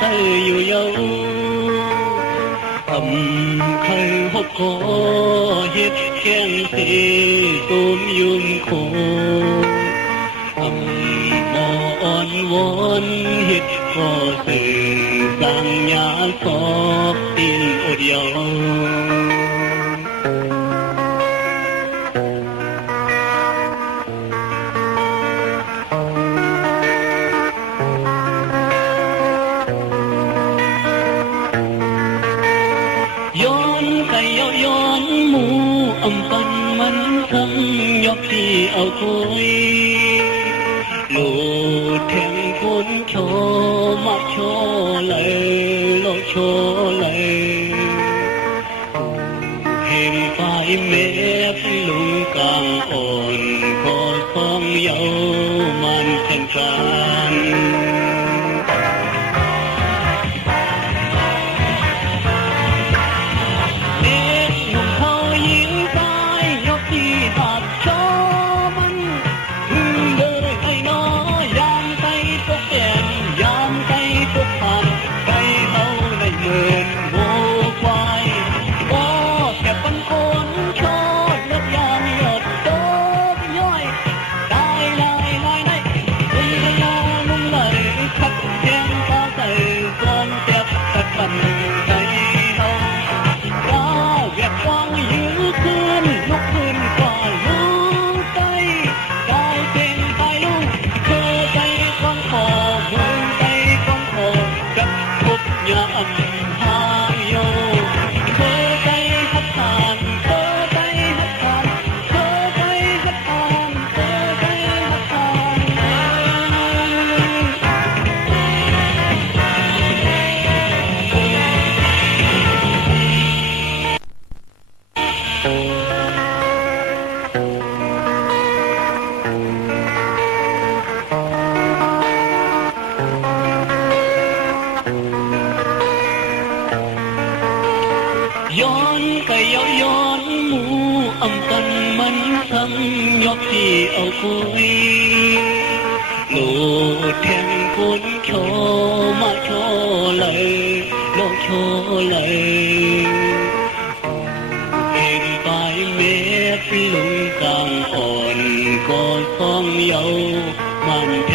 thơ yêu dấu khơi hốc có hiếp khen thế tôm yum khô mòn vốn hiếp có sự sang nhà xót tin ô điềuย้อนหมูปันมันซ้ำยกที่เอาคุยโลแทงคนโชมาโชเลยโลโชเลยเห็นไฟเมฆลุงกลางอ่อนก็ฟ้องเยามันทันการย้อนหมูปันมันซ้ำยกที่เอาคุยโลแทงคนโชมาโชเลยโลโชเลยเห็นปลายเมฆลุงกลางอ่อนก็ท้องเยามันแท